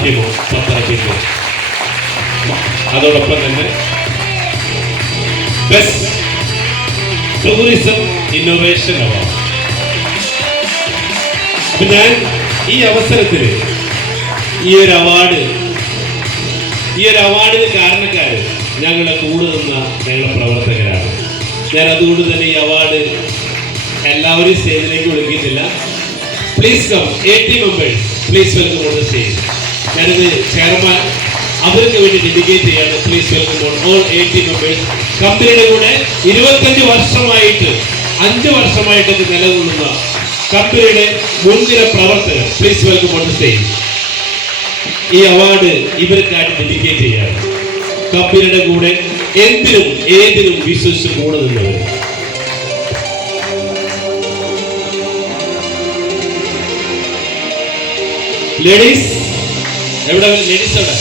മാധ്യമവും പത്രബിന്ദു. അതോടൊപ്പം തന്നെ best tourism innovation award. ഞാൻ ഈ അവസരത്തിൽ ഈ ഒരു അവാർഡിന് കാരണക്കാര് ഞങ്ങളുടെ കൂടെ നിന്ന ഞങ്ങളുടെ പ്രവർത്തകരാണ്. ഞാൻ അതുകൊണ്ട് തന്നെ ഈ അവാർഡ് എല്ലാവരും സ്റ്റേജിലേക്ക് വിളിക്കുന്നില്ല. Please come 80 members, please welcome on the stage. ഞാനിത് ചെയർമാൻ അവർക്ക് വേണ്ടി ഡെഡിക്കേറ്റ് ചെയ്യാണ്. Please welcome on all 80 members. കമ്പനിയുടെ കൂടെ 25 വർഷമായിട്ട് 5 വർഷമായിട്ടൊക്കെ നിലകൊള്ളുന്ന കമ്പനിയുടെ മുൻനിര പ്രവർത്തകർ, please welcome on the stage. ഈ അവാർഡ് ഇവർക്കായിട്ട് ഡെഡിക്കേറ്റ് ചെയ്യാണ്. കമ്പനിയുടെ കൂടെ എന്തിനും ഏതിനും വിശ്വസിച്ച് കൂടെ നിന്നവർ. ലേഡീസ് എവിടെ? ലേഡീസ് എവിടെ?